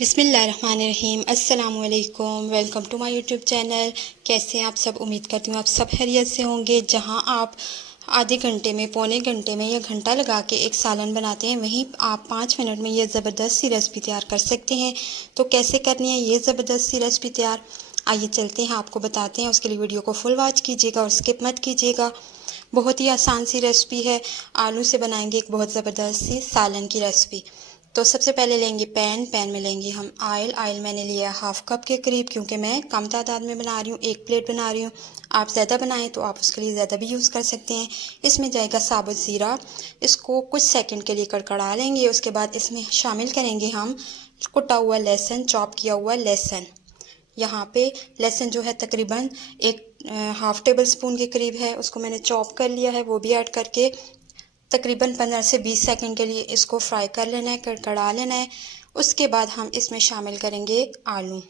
बिस्मिल्लाहिर्रहमानिर्रहीम। अस्सलामुअलैकुम। Welcome to my YouTube channel. कैसे हैं आप सब? उम्मीद करती हूँ आप सब खैरियत से होंगे। जहां आप आधे घंटे में, पौने घंटे में या घंटा लगा के एक सालन बनाते हैं, वहीं आप 5 मिनट में ये ज़बरदस्त सी रेसिपी तैयार कर सकते हैं। तो कैसे करनी है ये ज़बरदस्त सी रेसिपी तैयार, आइए चलते हैं, आपको बताते हैं। उसके लिए वीडियो को फुल वॉच कीजिएगा और स्किप मत कीजिएगा। बहुत ही आसान सी रेसिपी है। आलू से बनाएंगे एक बहुत ज़बरदस्त सी सालन की रेसिपी। तो सबसे पहले लेंगे पैन में लेंगे हम ऑयल मैंने लिया 1/2 कप के करीब, क्योंकि मैं कम तादाद में बना रही हूँ, एक प्लेट बना रही हूँ। आप ज़्यादा बनाएं तो आप उसके लिए ज़्यादा भी यूज़ कर सकते हैं। इसमें जाएगा साबुत ज़ीरा। इसको कुछ सेकंड के लिए कड़कड़ा लेंगे। उसके बाद इसमें शामिल करेंगे हम कुटा हुआ लहसुन, चॉप किया हुआ लहसुन। यहाँ पे लहसुन जो है तकरीबन एक 1/2 टेबल स्पून के करीब है, उसको मैंने चॉप कर लिया है। वो भी ऐड करके तकरीबन 15 से 20 सेकंड के लिए इसको फ्राई कर लेना है, कड़कड़ा लेना है। उसके बाद हम इसमें शामिल करेंगे आलू।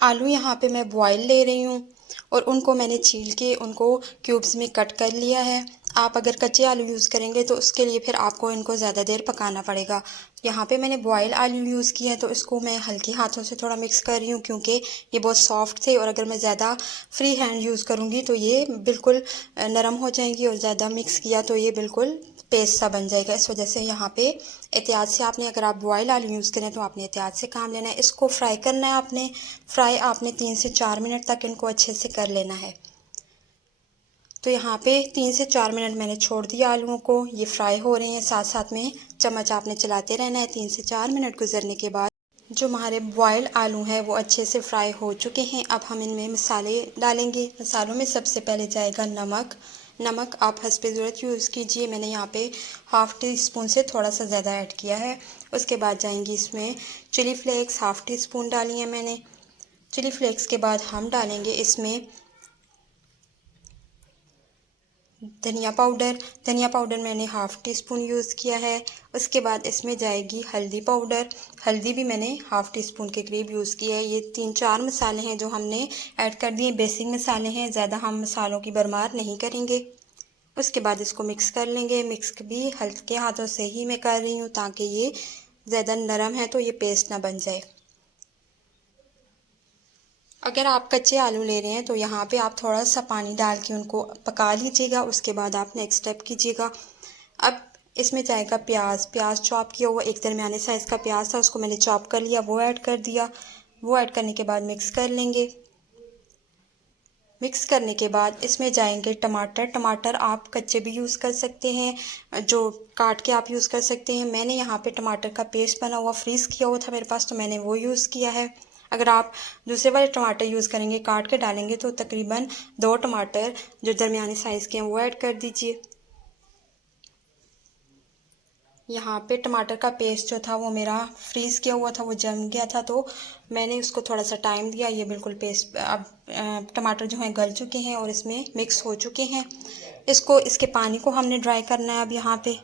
आलू यहाँ पे मैं बॉयल ले रही हूँ और उनको मैंने छील के उनको क्यूब्स में कट कर लिया है। आप अगर कच्चे आलू यूज़ करेंगे तो उसके लिए फिर आपको इनको ज़्यादा देर पकाना पड़ेगा। यहाँ पे मैंने बॉयल आलू यूज़ किए हैं, तो इसको मैं हल्के हाथों से थोड़ा मिक्स कर रही हूँ, क्योंकि ये बहुत सॉफ्ट थे और अगर मैं ज़्यादा फ्री हैंड यूज़ करूँगी तो ये बिल्कुल नरम हो जाएंगी, और ज़्यादा मिक्स किया तो ये बिल्कुल पेस्ट सा बन जाएगा। इस वजह से यहाँ पे एहतियात से आपने, अगर आप बॉयल आलू यूज़ करें तो आपने एहतियात से काम लेना है। इसको फ्राई करना है आपने। फ्राई आपने 3 से 4 मिनट तक इनको अच्छे से कर लेना है। तो यहाँ पे 3 से 4 मिनट मैंने छोड़ दिया आलूओं को, ये फ्राई हो रहे हैं। साथ साथ में चम्मच आपने चलाते रहना है। 3 से 4 मिनट गुजरने के बाद जो हमारे बॉयल्ड आलू हैं वो अच्छे से फ्राई हो चुके हैं। अब हम इनमें मसाले डालेंगे। मसालों में सबसे पहले जाएगा नमक। नमक आप हस्बे ज़रूरत यूज़ कीजिए। मैंने यहाँ पे 1/2 टीस्पून से थोड़ा सा ज़्यादा ऐड किया है। उसके बाद जाएंगी इसमें चिली फ्लेक्स, 1/2 टीस्पून डाली है मैंने। चिली फ्लेक्स के बाद हम डालेंगे इसमें धनिया पाउडर। धनिया पाउडर मैंने 1/2 टीस्पून यूज़ किया है। उसके बाद इसमें जाएगी हल्दी पाउडर। हल्दी भी मैंने 1/2 टीस्पून के करीब यूज़ किया है। ये 3-4 मसाले हैं जो हमने ऐड कर दिए। बेसिक मसाले हैं, ज़्यादा हम मसालों की भरमार नहीं करेंगे। उसके बाद इसको मिक्स कर लेंगे। मिक्स भी हल्के हाथों से ही मैं कर रही हूँ, ताकि ये ज़्यादा नरम है तो ये पेस्ट ना बन जाए। अगर आप कच्चे आलू ले रहे हैं तो यहाँ पे आप थोड़ा सा पानी डाल के उनको पका लीजिएगा। उसके बाद आप नेक्स्ट स्टेप कीजिएगा। अब इसमें जाएगा प्याज। प्याज चॉप किया हुआ एक दरमियाने साइज़ का प्याज था, उसको मैंने चॉप कर लिया, वो ऐड कर दिया। वो ऐड करने के बाद मिक्स कर लेंगे। मिक्स करने के बाद इसमें जाएंगे टमाटर। टमाटर आप कच्चे भी यूज़ कर सकते हैं, जो काट के आप यूज़ कर सकते हैं। मैंने यहाँ पे टमाटर का पेस्ट बना हुआ फ्रीज़ किया हुआ था मेरे पास, तो मैंने वो यूज़ किया है। अगर आप दूसरे वाले टमाटर यूज़ करेंगे, काट के डालेंगे, तो तकरीबन 2 टमाटर जो दरमियाने साइज़ के हैं वो ऐड कर दीजिए। यहाँ पे टमाटर का पेस्ट जो था वो मेरा फ्रीज़ किया हुआ था, वो जम गया था, तो मैंने उसको थोड़ा सा टाइम दिया। ये बिल्कुल पेस्ट अब टमाटर जो हैं गल चुके हैं और इसमें मिक्स हो चुके हैं। इसके पानी को हमने ड्राई करना है अब यहाँ पे।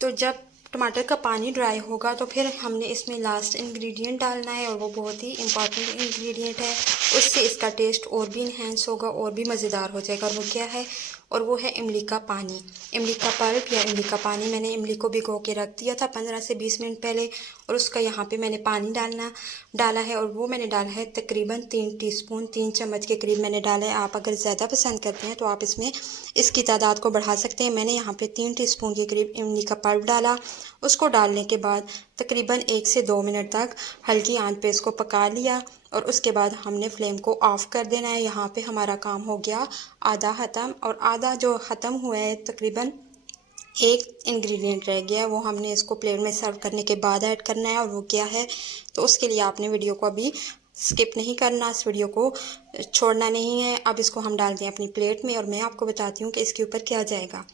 तो जब टमाटर का पानी ड्राई होगा तो फिर हमने इसमें लास्ट इंग्रेडिएंट डालना है, और वो बहुत ही इम्पॉर्टेंट इंग्रेडिएंट है। उससे इसका टेस्ट और भी इन्हेंस होगा और भी मज़ेदार हो जाएगा। और वो क्या है? और वो है इमली का पानी। इमली का पल्प या इमली का पानी। मैंने इमली को भिगो के रख दिया था 15 से 20 मिनट पहले, और उसका यहाँ पे मैंने पानी डाला है, और वो मैंने डाला है तकरीबन 3 टीस्पून, 3 चम्मच के करीब मैंने डाला है। आप अगर ज़्यादा पसंद करते हैं तो आप इसमें इसकी तादाद को बढ़ा सकते हैं। मैंने यहाँ पे 3 टीस्पून के करीब इमली का पल्प डाला। उसको डालने के बाद तकरीबन 1 से 2 मिनट तक हल्की आंच पे इसको पका लिया, और उसके बाद हमने फ्लेम को ऑफ़ कर देना है। यहाँ पे हमारा काम हो गया आधा ख़त्म, और आधा जो ख़त्म हुआ है तकरीबन एक इंग्रेडिएंट रह गया है, वो हमने इसको प्लेट में सर्व करने के बाद ऐड करना है। और वो क्या है? तो उसके लिए आपने वीडियो को अभी स्किप नहीं करना, इस वीडियो को छोड़ना नहीं है। अब इसको हम डालते हैं अपनी प्लेट में, और मैं आपको बताती हूँ कि इसके ऊपर क्या जाएगा।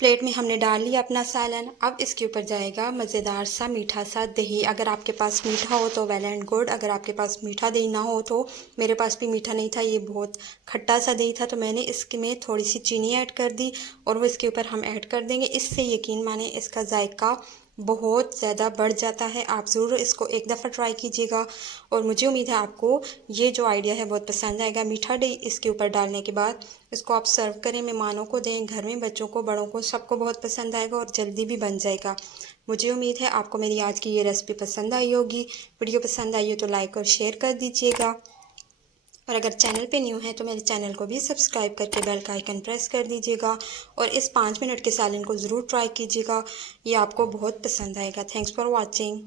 प्लेट में हमने डाल लिया अपना सालन। अब इसके ऊपर जाएगा मज़ेदार सा मीठा सा दही। अगर आपके पास मीठा हो तो वेल एंड गुड। अगर आपके पास मीठा दही ना हो तो, मेरे पास भी मीठा नहीं था, ये बहुत खट्टा सा दही था, तो मैंने इसमें थोड़ी सी चीनी ऐड कर दी, और वो इसके ऊपर हम ऐड कर देंगे। इससे यकीन माने इसका जायका बहुत ज़्यादा बढ़ जाता है। आप ज़रूर इसको एक दफ़ा ट्राई कीजिएगा और मुझे उम्मीद है आपको ये जो आइडिया है बहुत पसंद आएगा। मीठा दही इसके ऊपर डालने के बाद इसको आप सर्व करें, मेहमानों को दें, घर में बच्चों को, बड़ों को, सबको बहुत पसंद आएगा और जल्दी भी बन जाएगा। मुझे उम्मीद है आपको मेरी आज की ये रेसिपी पसंद आई होगी। वीडियो पसंद आई हो तो लाइक और शेयर कर दीजिएगा और अगर चैनल पे न्यू है तो मेरे चैनल को भी सब्सक्राइब करके बेल का आइकन प्रेस कर दीजिएगा और इस 5 मिनट के सालन को ज़रूर ट्राई कीजिएगा। ये आपको बहुत पसंद आएगा। Thanks for watching.